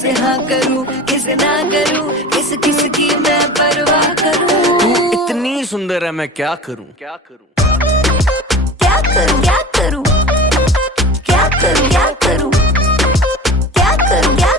किसे हाँ करूं किसे ना करूं, किस किस की मैं परवाह करूं। तू इतनी सुंदर है मैं क्या करूं क्या करूं क्या करूं क्या करूं क्या करूं क्या करूं क्या करूं क्या